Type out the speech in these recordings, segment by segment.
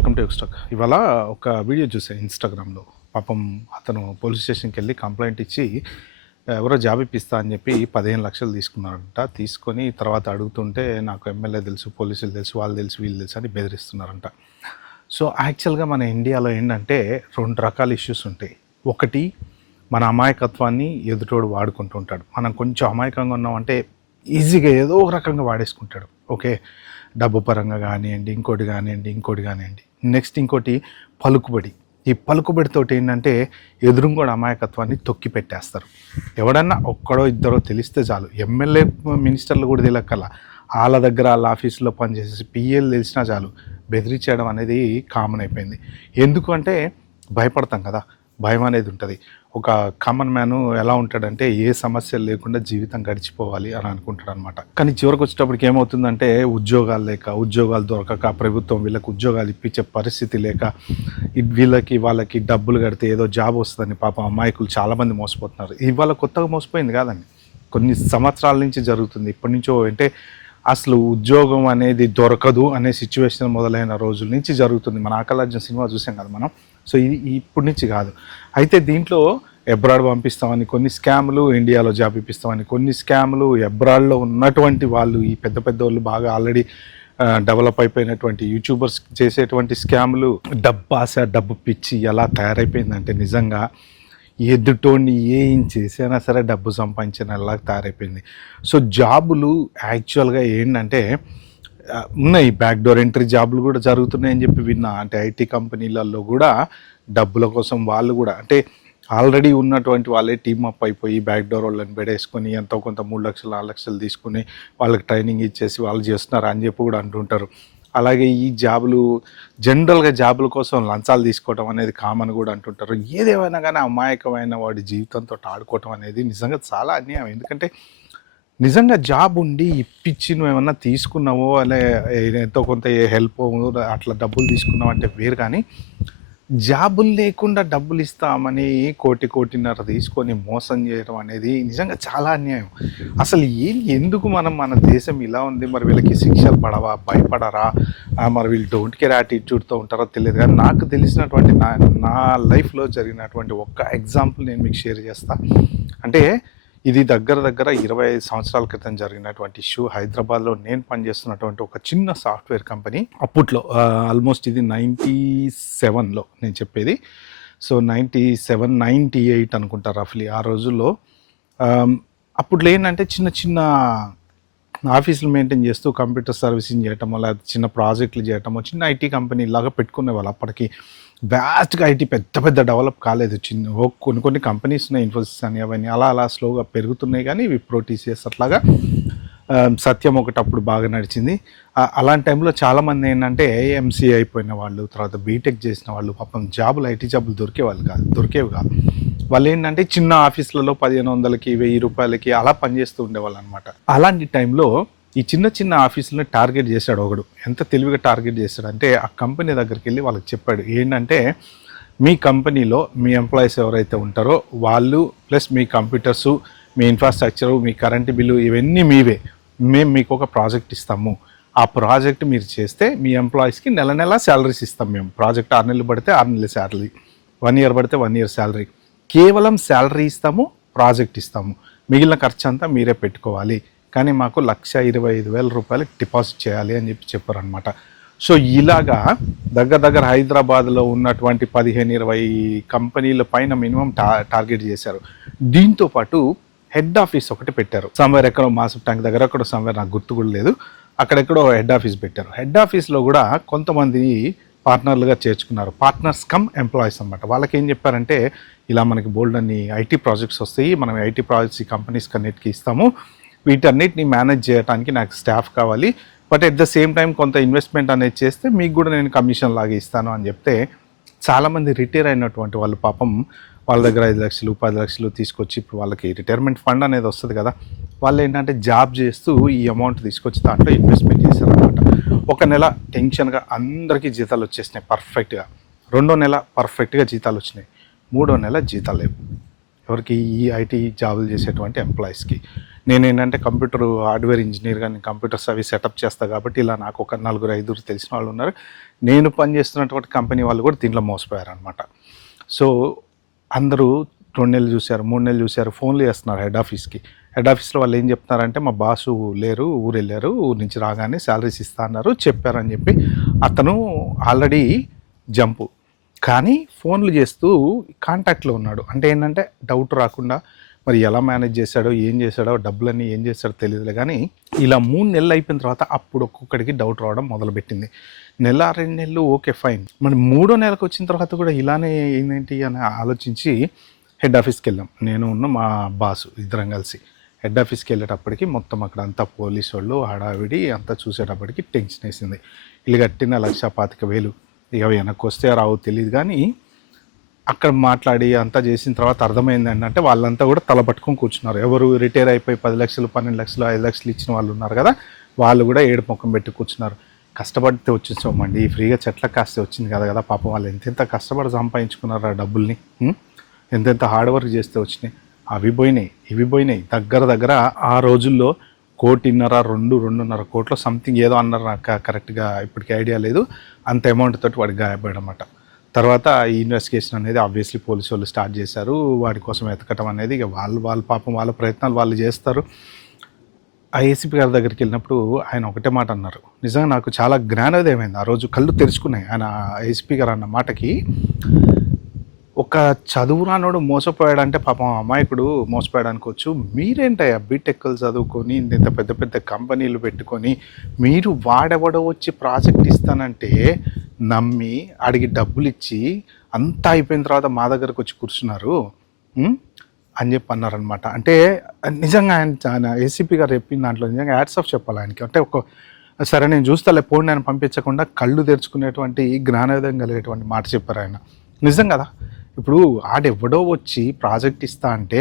Welcome to stock. ఇవాళ ఒక video చూసాను ఇన్స్టాగ్రామ్లో. పాపం అతను పోలీస్ స్టేషన్కి వెళ్ళి కంప్లైంట్ ఇచ్చి ఎవరో జాబ్ ఇప్పిస్తా అని చెప్పి 15 లక్షలు తీసుకున్నారంట. తీసుకొని తర్వాత అడుగుతుంటే నాకు ఎమ్మెల్యే తెలుసు, పోలీసులు తెలుసు, వాళ్ళు తెలుసు, వీళ్ళు తెలుసు అని బెదిరిస్తున్నారంట. సో యాక్చువల్గా మన ఇండియాలో ఏంటంటే 2 రకాల ఇష్యూస్ ఉంటాయి. ఒకటి, మన అమాయకత్వాన్ని ఎదుటోడు వాడుకుంటూ ఉంటాడు. మనం కొంచెం అమాయకంగా ఉన్నామంటే ఈజీగా ఏదో ఒక రకంగా వాడేసుకుంటాడు. ఓకే, డబ్బు పరంగా కానివ్వండి, ఇంకోటి కానివ్వండి. నెక్స్ట్ ఇంకోటి పలుకుబడి. ఈ పలుకుబడితోటి ఏంటంటే ఎదురుంగోడు అమాయకత్వాన్ని తొక్కి పెట్టేస్తారు. ఎవడన్నా ఒక్కడో ఇద్దరో తెలిస్తే చాలు, ఎమ్మెల్యే మినిస్టర్లు కూడా తెలియక్కల, వాళ్ళ దగ్గర వాళ్ళ ఆఫీసులో పనిచేసేసి పిఏలు తెలిసినా చాలు బెదిరించడం అనేది కామన్ అయిపోయింది. ఎందుకు అంటే భయపడతాం కదా, భయం అనేది ఉంటుంది. ఒక కామన్ మ్యాను ఎలా ఉంటాడంటే ఏ సమస్యలు లేకుండా జీవితం గడిచిపోవాలి అని అనుకుంటాడు అనమాట. కానీ చివరికి వచ్చేటప్పటికి ఏమవుతుందంటే ఉద్యోగాలు దొరకక, ప్రభుత్వం వీళ్ళకి ఉద్యోగాలు ఇప్పించే పరిస్థితి లేక, వాళ్ళకి డబ్బులు కడితే ఏదో జాబ్ వస్తుందని పాపం అమాయకులు చాలామంది మోసపోతున్నారు. ఇవాళ కొత్తగా మోసపోయింది కాదండి, కొన్ని సంవత్సరాల నుంచి జరుగుతుంది. ఇప్పటి నుంచో అంటే అసలు ఉద్యోగం అనేది దొరకదు అనే సిచ్యువేషన్ మొదలైన రోజుల నుంచి జరుగుతుంది. మన ఆకలార్జున సినిమా చూసాం కదా మనం. సో ఇది ఇప్పటి నుంచి కాదు. అయితే దీంట్లో అబ్రాడ్ పంపిస్తామని కొన్ని స్కాములు, ఇండియాలో జాబ్ ఇప్పిస్తామని కొన్ని స్కాములు, అబ్రాడ్లో ఉన్నటువంటి వాళ్ళు, ఈ పెద్ద పెద్ద వాళ్ళు బాగా ఆల్రెడీ డెవలప్ అయిపోయినటువంటి యూట్యూబర్స్ చేసేటువంటి స్కాములు, డబ్బు ఆశ, డబ్బు పిచ్చి ఎలా తయారైపోయిందంటే నిజంగా ఎదుటోని ఏం చేసినా సరే డబ్బు సంపాదించినలా తయారైపోయింది. సో జాబులు యాక్చువల్గా ఏంటంటే ఉన్నాయి, బ్యాక్డోర్ ఎంట్రీ జాబులు కూడా జరుగుతున్నాయని చెప్పి విన్నా. అంటే ఐటీ కంపెనీలలో కూడా డబ్బుల కోసం వాళ్ళు కూడా అంటే ఆల్రెడీ ఉన్నటువంటి వాళ్ళే టీమ్ అప్ అయిపోయి బ్యాక్డోర్ వాళ్ళని పెడేసుకొని ఎంతో కొంత 3 లక్షలు 4 లక్షలు తీసుకుని వాళ్ళకి ట్రైనింగ్ ఇచ్చేసి వాళ్ళు చేస్తున్నారు అని చెప్పి కూడా అంటుంటారు. అలాగే ఈ జాబులు జనరల్గా జాబుల కోసం లంచాలు తీసుకోవడం అనేది కామన్ కూడా అంటుంటారు. ఏదేమైనా కానీ అమాయకమైన వాడి జీవితంతో ఆడుకోవటం అనేది నిజంగా చాలా అన్యాయం. ఎందుకంటే నిజంగా జాబ్ ఉండి ఇప్పించి నువ్వు ఏమన్నా తీసుకున్నావో అలా ఎంతో కొంత హెల్ప్ అట్లా డబ్బులు తీసుకున్నావు అంటే వేరు. కానీ జాబులు లేకుండా డబ్బులు ఇస్తామని కోటిన్నర తీసుకొని మోసం చేయడం అనేది నిజంగా చాలా అన్యాయం. అసలు ఎందుకు మన దేశం ఇలా ఉంది? మరి వీళ్ళకి శిక్షలు పడవా, భయపడరా, మరి వీళ్ళు డోంట్ కేర్ యాటిట్యూడ్తో ఉంటారో తెలియదు. కానీ నాకు తెలిసినటువంటి నా లైఫ్లో జరిగినటువంటి ఒక్క ఎగ్జాంపుల్ నేను మీకు షేర్ చేస్తాను. అంటే ఇది దగ్గర 25 సంవత్సరాల క్రితం జరిగినటువంటి ఇష్యూ. హైదరాబాద్లో నేను పనిచేస్తున్నటువంటి ఒక చిన్న సాఫ్ట్వేర్ కంపెనీ. అప్పట్లో ఆల్మోస్ట్ ఇది 97లో నేను చెప్పేది. సో 97, 98 అనుకుంటా రఫ్లీ ఆ రోజుల్లో. అప్పట్లో ఏంటంటే చిన్న ఆఫీసులు మెయింటైన్ చేస్తూ కంప్యూటర్ సర్వీసింగ్ చేయటమో, లేదా చిన్న ప్రాజెక్టులు చేయటమో, చిన్న ఐటీ కంపెనీ లాగా పెట్టుకునే వాళ్ళు. అప్పటికి వ్యాస్ట్గా ఐటీ పెద్ద డెవలప్ కాలేదు. కొన్ని కంపెనీస్ ఉన్నాయి, ఇన్ఫోసిస్ అని అవన్నీ అలా స్లోగా పెరుగుతున్నాయి. కానీ విప్రో, టీసీఎస్ అట్లాగా, సత్యం ఒకటి అప్పుడు బాగా నడిచింది. అలాంటి టైంలో చాలామంది ఏంటంటే ఎంసీఏ అయిపోయిన వాళ్ళు, తర్వాత బీటెక్ చేసిన వాళ్ళు పాపం జాబులు, ఐటీ జాబులు దొరికేవి కాదు. వాళ్ళు ఏంటంటే చిన్న ఆఫీసులలో 1500కి 1000 రూపాయలకి అలా పనిచేస్తూ ఉండేవాళ్ళు అనమాట. అలాంటి టైంలో ఈ చిన్న ఆఫీసులను టార్గెట్ చేశాడు ఒకడు. ఎంత తెలివిగా టార్గెట్ చేశాడంటే ఆ కంపెనీ దగ్గరికి వెళ్ళి వాళ్ళకి చెప్పాడు ఏంటంటే, మీ కంపెనీలో మీ ఎంప్లాయీస్ ఎవరైతే ఉంటారో వాళ్ళు ప్లస్ మీ కంప్యూటర్సు, మీ ఇన్ఫ్రాస్ట్రక్చరు, మీ కరెంటు బిల్లు ఇవన్నీ మీవే. మేము మీకు ఒక ప్రాజెక్ట్ ఇస్తాము. ఆ ప్రాజెక్ట్ మీరు చేస్తే మీ ఎంప్లాయీస్కి నెల శాలరీస్ ఇస్తాం మేము. ప్రాజెక్ట్ 6 నెలలు పడితే 6 నెలల శాలరీ, 1 ఇయర్ పడితే 1 ఇయర్ శాలరీ. కేవలం శాలరీ ఇస్తాము, ప్రాజెక్ట్ ఇస్తాము, మిగిలిన ఖర్చు అంతా మీరే పెట్టుకోవాలి. కానీ మాకు 1,25,000 రూపాయలకి డిపాజిట్ చేయాలి అని చెప్పారనమాట. సో ఇలాగా దగ్గర హైదరాబాద్లో ఉన్నటువంటి 15-20 కంపెనీల పైన మినిమం టార్గెట్ చేశారు. దీంతోపాటు హెడ్ ఆఫీస్ ఒకటి పెట్టారు. సమ్వేర్ ఎక్కడో మాసప్ ట్యాంక్ దగ్గర, ఎక్కడో సమ్వేర్ నాకు గుర్తు కూడా లేదు, అక్కడెక్కడో హెడ్ ఆఫీస్ పెట్టారు. హెడ్ ఆఫీస్లో కూడా కొంతమంది పార్ట్నర్లుగా చేర్చుకున్నారు. పార్ట్నర్స్ కమ్ ఎంప్లాయీస్ అనమాట. వాళ్ళకి ఏం చెప్పారంటే, ఇలా మనకి బోల్డ్ అన్ని ఐటీ ప్రాజెక్ట్స్ వస్తాయి, మనం ఐటీ ప్రాజెక్ట్స్ ఈ కంపెనీస్కి అన్నిటికీ ఇస్తాము, వీటన్నిటిని మేనేజ్ చేయడానికి నాకు స్టాఫ్ కావాలి, but at the same time కొంత ఇన్వెస్ట్మెంట్ అనేది చేస్తే మీకు కూడా నేను కమిషన్ లాగా ఇస్తాను అని చెప్తే, చాలామంది రిటైర్ అయినటువంటి వాళ్ళు పాపం వాళ్ళ దగ్గర 5 లక్షలు 10 లక్షలు తీసుకొచ్చి, ఇప్పుడు వాళ్ళకి రిటైర్మెంట్ ఫండ్ అనేది వస్తుంది కదా, వాళ్ళు ఏంటంటే జాబ్ చేస్తూ ఈ అమౌంట్ తీసుకొచ్చి దాంట్లో ఇన్వెస్ట్మెంట్ చేశారనమాట. ఒక నెల టెన్షన్గా అందరికీ జీతాలు వచ్చేసినాయి పర్ఫెక్ట్గా. 2వ నెల పర్ఫెక్ట్గా జీతాలు వచ్చినాయి. 3వ నెల జీతాలు లేవు ఎవరికి? ఈ ఐటీ జాబులు చేసేటువంటి ఎంప్లాయీస్కి. నేనేంటంటే కంప్యూటర్ హార్డ్వేర్ ఇంజనీర్గా నేను కంప్యూటర్స్ అవి సెటప్ చేస్తాను కాబట్టి ఇలా నాకు ఒక 4-5 తెలిసిన వాళ్ళు ఉన్నారు. నేను పనిచేస్తున్నటువంటి కంపెనీ వాళ్ళు కూడా దీంట్లో మోసపోయారనమాట. సో అందరూ 2 నెలలు చూశారు, 3 నెలలు చూశారు, ఫోన్లు చేస్తున్నారు హెడ్ ఆఫీస్కి. హెడ్ ఆఫీస్లో వాళ్ళు ఏం చెప్తున్నారంటే మా బాసు లేరు, ఊరు వెళ్ళారు, ఊరు నుంచి రాగానే శాలరీస్ ఇస్తా అన్నారు, చెప్పారని చెప్పి అతను ఆల్రెడీ జంపు. కానీ ఫోన్లు చేస్తూ కాంటాక్ట్లో ఉన్నాడు. అంటే ఏంటంటే డౌట్ రాకుండా మరి ఎలా మేనేజ్ చేశాడో, ఏం చేశాడో, డబ్బులన్నీ ఏం చేశాడో తెలియదులే. కానీ ఇలా 3 నెలలు అయిపోయిన తర్వాత అప్పుడు ఒక్కొక్కడికి డౌట్ రావడం మొదలుపెట్టింది. 1-2 నెలలు ఓకే ఫైన్, మరి 3వ నెలకు వచ్చిన తర్వాత కూడా ఇలానే ఏంటి అని ఆలోచించి హెడ్ ఆఫీస్కి వెళ్ళాం. నేను ఉన్న మా బాసు ఇద్దరం కలిసి హెడ్ ఆఫీస్కి వెళ్ళేటప్పటికి మొత్తం అక్కడ అంతా పోలీసు వాళ్ళు హడావిడి అంతా చూసేటప్పటికి టెన్షన్ వేసింది. ఇల్లు కట్టిన 1,25,000 ఇక వెనక్కి వస్తే రావు తెలియదు. కానీ అక్కడ మాట్లాడి అంతా చేసిన తర్వాత అర్థమైంది ఏంటంటే వాళ్ళంతా కూడా తల పట్టుకొని కూర్చున్నారు. ఎవరు రిటైర్ అయిపోయి 10 లక్షలు, 12 లక్షలు, 5 లక్షలు ఇచ్చిన వాళ్ళు ఉన్నారు కదా, వాళ్ళు కూడా ఏడు ముఖం పెట్టి కూర్చున్నారు. కష్టపడితే వచ్చించోమండి, ఫ్రీగా చెట్ల కాస్తే వచ్చింది కదా పాపం వాళ్ళు ఎంతెంత కష్టపడి సంపాదించుకున్నారు ఆ డబ్బుల్ని, ఎంతెంత హార్డ్ వర్క్ చేస్తే వచ్చినాయి. అవి పోయినాయి, ఇవి పోయినాయి. దగ్గర ఆ రోజుల్లో 1,50,00,000-2.5 కోట్లు సంథింగ్ ఏదో అన్నారు, నాకు కరెక్ట్గా ఇప్పటికీ ఐడియా లేదు. అంత అమౌంట్ తోటి వాడికి గాయపడమాట. తర్వాత ఈ ఇన్వెస్టిగేషన్ అనేది ఆబ్వియస్లీ పోలీసు వాళ్ళు స్టార్ట్ చేశారు. వాడి కోసం వెతకటం అనేది ఇక వాళ్ళు పాపం వాళ్ళ ప్రయత్నాలు వాళ్ళు చేస్తారు. ఆ ఏసీపీ గారి దగ్గరికి వెళ్ళినప్పుడు ఆయన ఒకటే మాట అన్నారు. నిజంగా నాకు చాలా జ్ఞానోదయం అయింది. ఆ రోజు కళ్ళు తెరుచుకున్నాయి. ఆయన ఏసీపీ గారు అన్న మాటకి, ఒక చదువు రానోడు మోసపోయాడంటే పాపం అమాయకుడు మోసపోయాడు అనుకోవచ్చు. మీరేంటయ్యా బీటెక్లు చదువుకొని ఇంత పెద్ద పెద్ద కంపెనీలు పెట్టుకొని మీరు వాడెవడో వచ్చి ప్రాజెక్ట్ ఇస్తానంటే నమ్మి అడిగి డబ్బులు ఇచ్చి అంతా అయిపోయిన తర్వాత మా దగ్గరకు వచ్చి కూర్చున్నారు అని చెప్పి అన్నారనమాట. అంటే నిజంగా ఆయన ఏసీపీ గారు చెప్పిన దాంట్లో నిజంగా యాడ్స్ ఆఫ్ చెప్పాలి ఆయనకి. అంటే సరే నేను చూస్తాలే పోండి నేను పంపించకుండా కళ్ళు తెరుచుకునేటువంటి జ్ఞానోదయం కలిగేటువంటి మాట చెప్పారు ఆయన. నిజం కదా. ఇప్పుడు ఆడెవడో వచ్చి ప్రాజెక్ట్ ఇస్తా అంటే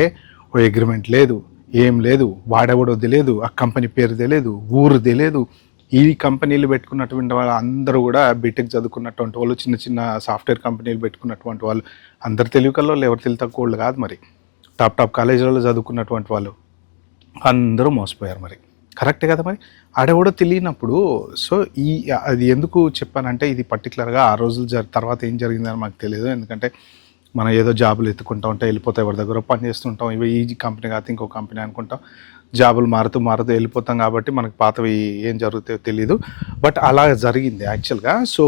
ఓ అగ్రిమెంట్ లేదు, ఏం లేదు, వాడెవడో తెలియదు, ఆ కంపెనీ పేరు తెలియదు, ఊరు తెలియదు. ఈ కంపెనీలు పెట్టుకున్నటువంటి వాళ్ళు అందరూ కూడా బీటెక్ చదువుకున్నటువంటి వాళ్ళు, చిన్న చిన్న సాఫ్ట్వేర్ కంపెనీలు పెట్టుకున్నటువంటి వాళ్ళు, అందరు తెలివి కల్లో ఎవరు తెలివి తక్కువ వాళ్ళు కాదు. మరి టాప్ కాలేజీలలో చదువుకున్నటువంటి వాళ్ళు అందరూ మోసపోయారు. మరి కరెక్టే కదా. మరి ఆడెవడో తెలియనప్పుడు సో అది ఎందుకు చెప్పానంటే ఇది పర్టికులర్గా ఆ రోజులు తర్వాత ఏం జరిగిందని మాకు తెలియదు. ఎందుకంటే మనం ఏదో జాబులు ఎత్తుకుంటా ఉంటే వెళ్ళిపోతాం, ఎవరి దగ్గర పని చేస్తుంటాం, ఇవి ఈ కంపెనీ కాదు ఇంకో కంపెనీ అనుకుంటాం, జాబులు మారుతూ వెళ్ళిపోతాం కాబట్టి మనకు పాతవి ఏం జరుగుతాయో తెలీదు. బట్ అలా జరిగింది యాక్చువల్గా. సో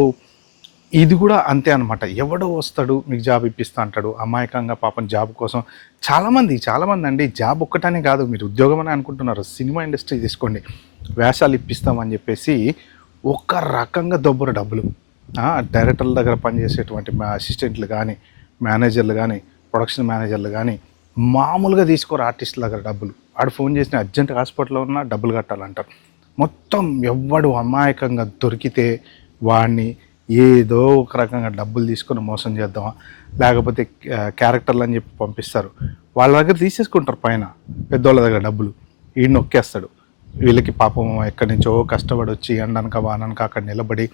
ఇది కూడా అంతే అనమాట. ఎవడో వస్తాడు మీకు జాబ్ ఇప్పిస్తా అంటాడు అమాయకంగా పాపం జాబ్ కోసం. చాలామంది అండి జాబ్ ఒక్కటనే కాదు, మీరు ఉద్యోగం అని అనుకుంటున్నారు. సినిమా ఇండస్ట్రీ తీసుకోండి, వేషాలు ఇప్పిస్తామని చెప్పేసి ఒక రకంగా దొబ్బరు డబ్బులు. డైరెక్టర్ల దగ్గర పనిచేసేటువంటి అసిస్టెంట్లు కానీ, మేనేజర్లు కానీ, ప్రొడక్షన్ మేనేజర్లు కానీ మామూలుగా తీసుకోరు ఆర్టిస్టుల దగ్గర డబ్బులు. వాడు ఫోన్ చేసిన అర్జెంట్ హాస్పిటల్లో ఉన్నా డబ్బులు కట్టాలంటారు. మొత్తం ఎవ్వడు అమాయకంగా దొరికితే వాడిని ఏదో ఒక రకంగా డబ్బులు తీసుకొని మోసం చేద్దామా, లేకపోతే క్యారెక్టర్లు అని చెప్పి పంపిస్తారు. వాళ్ళ దగ్గర తీసేసుకుంటారు పైన పెద్దోళ్ళ దగ్గర డబ్బులు. వీడిని నొక్కేస్తాడు. వీళ్ళకి పాపం ఎక్కడి నుంచో కష్టపడి వచ్చి ఎండనక వాననక అక్కడ నిలబడి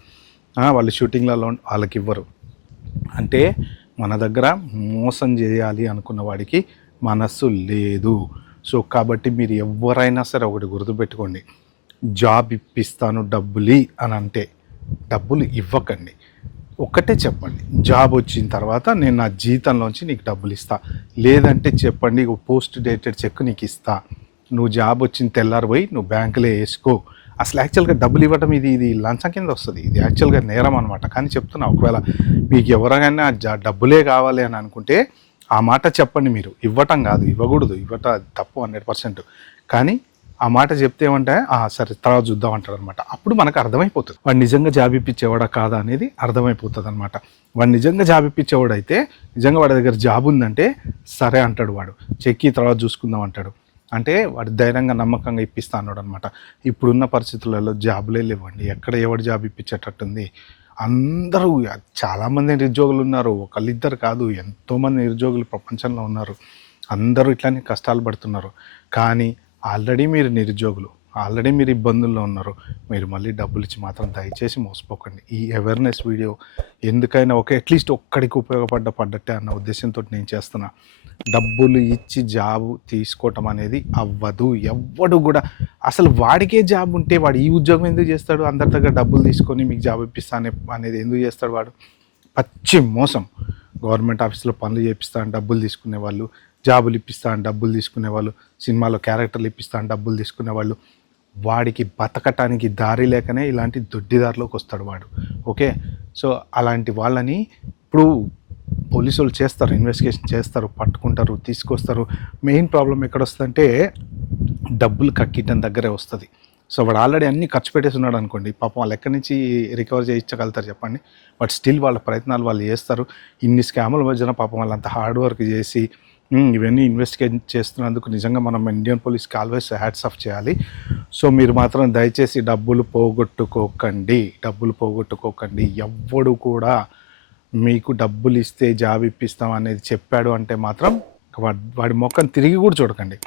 వాళ్ళు షూటింగ్లలో వాళ్ళకి ఇవ్వరు. అంటే మన దగ్గర మోసం చేయాలి అనుకున్న వాడికి మనస్సు లేదు. సో కాబట్టి మీరు ఎవరైనా సరే ఒకటి గుర్తుపెట్టుకోండి, జాబ్ ఇప్పిస్తాను డబ్బులి అని అంటే డబ్బులు ఇవ్వకండి. ఒక్కటే చెప్పండి, జాబ్ వచ్చిన తర్వాత నేను నా జీతంలోంచి నీకు డబ్బులు ఇస్తా, లేదంటే చెప్పండి పోస్ట్ డేటెడ్ చెక్ నీకు ఇస్తా, నువ్వు జాబ్ వచ్చిన తెల్లారి పోయి నువ్వు బ్యాంకులో వేసుకో. అసలు యాక్చువల్గా డబ్బులు ఇవ్వడం ఇది లంచం కింద వస్తుంది, ఇది యాక్చువల్గా నేరం అనమాట. కానీ చెప్తున్నా, ఒకవేళ మీకు ఎవరైనా డబ్బులే కావాలి అని అనుకుంటే ఆ మాట చెప్పండి. మీరు ఇవ్వటం కాదు, ఇవ్వకూడదు, ఇవ్వటం తప్పు 100%. కానీ ఆ మాట చెప్తే ఏమంటే సరే తర్వాత చూద్దాం అంటాడు అనమాట. అప్పుడు మనకు అర్థమైపోతుంది వాడు నిజంగా జాబ్ ఇప్పించేవాడా కాదా అనేది అర్థమైపోతుంది అనమాట. వాడు నిజంగా జాబ్ ఇప్పించేవాడు అయితే, నిజంగా వాడి దగ్గర జాబ్ ఉందంటే సరే అంటాడు, వాడు చెక్కి తర్వాత చూసుకుందాం అంటాడు. అంటే వాడు ధైర్యంగా నమ్మకంగా ఇప్పిస్తా అన్నాడు అనమాట. ఇప్పుడున్న పరిస్థితులలో జాబులే లేవండి. ఎక్కడ ఎవడు జాబ్ ఇప్పించేటట్టుంది. అందరూ చాలామంది నిరుద్యోగులు ఉన్నారు, ఒకళ్ళిద్దరు కాదు, ఎంతోమంది నిరుద్యోగులు ప్రపంచంలో ఉన్నారు. అందరూ ఇట్లానే కష్టాలు పడుతున్నారు. కానీ ఆల్రెడీ మీరు నిరుద్యోగులు, ఆల్రెడీ మీరు ఇబ్బందుల్లో ఉన్నారు. మీరు మళ్ళీ డబ్బులు ఇచ్చి మాత్రం దయచేసి మోసపోకండి. ఈ అవేర్నెస్ వీడియో ఎందుకైనా అట్లీస్ట్ ఒక్కడికి ఉపయోగపడ్డట్టే అన్న ఉద్దేశంతో నేను చేస్తున్నా. డబ్బులు ఇచ్చి జాబ్ తీసుకోవటం అనేది అవ్వదు. ఎవ్వడు కూడా అసలు వాడికే జాబ్ ఉంటే వాడు ఈ ఉద్యోగం ఎందుకు చేస్తాడు? అందరి దగ్గర డబ్బులు తీసుకొని మీకు జాబ్ ఇప్పిస్తానే అనేది ఎందుకు చేస్తాడు వాడు? పచ్చి మోసం. గవర్నమెంట్ ఆఫీస్లో పనులు చేపిస్తా అని డబ్బులు తీసుకునే వాళ్ళు, జాబులు ఇప్పిస్తా అని డబ్బులు తీసుకునే వాళ్ళు, సినిమాలో క్యారెక్టర్లు ఇప్పిస్తా అని డబ్బులు తీసుకునే వాళ్ళు, వాడికి బతకటానికి దారి లేకనే ఇలాంటి దొడ్డిదారిలోకి వస్తాడు వాడు. ఓకే, సో అలాంటి వాళ్ళని ఇప్పుడు పోలీసు వాళ్ళు చేస్తారు, ఇన్వెస్టిగేషన్ చేస్తారు, పట్టుకుంటారు, తీసుకొస్తారు. మెయిన్ ప్రాబ్లం ఎక్కడ వస్తుందంటే డబ్బులు కక్కిటం దగ్గరే వస్తుంది. సో వాడు ఆల్రెడీ అన్నీ ఖర్చు పెట్టేసి ఉన్నాడు అనుకోండి, పాపం వాళ్ళు ఎక్కడి నుంచి రికవర్ చేయించగలుగుతారు చెప్పండి? బట్ స్టిల్ వాళ్ళ ప్రయత్నాలు వాళ్ళు చేస్తారు. ఇన్ని స్కాముల మధ్యన పాపం వాళ్ళంత హార్డ్ వర్క్ చేసి ఇవన్నీ ఇన్వెస్టిగేట్ చేస్తున్నందుకు నిజంగా మనం ఇండియన్ పోలీస్కి ఆల్వేస్ హ్యాట్స్ ఆఫ్ చేయాలి. సో మీరు మాత్రం దయచేసి డబ్బులు పోగొట్టుకోకండి. ఎవ్వడు కూడా మీకు డబ్బులు ఇస్తే జాబ్ ఇప్పిస్తాం అనేది చెప్పాడు అంటే మాత్రం వాడి మొక్కను తిరిగి కూడా చూడకండి.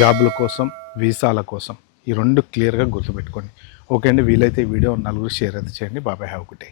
జాబుల కోసం, వీసాల కోసం, ఈ రెండు క్లియర్గా గుర్తుపెట్టుకోండి. ఓకే అండి, వీలైతే ఈ వీడియో నలుగురు షేర్ అయితే చేయండి. బాబాయ్, హ్యావ్ గుడ్ డే.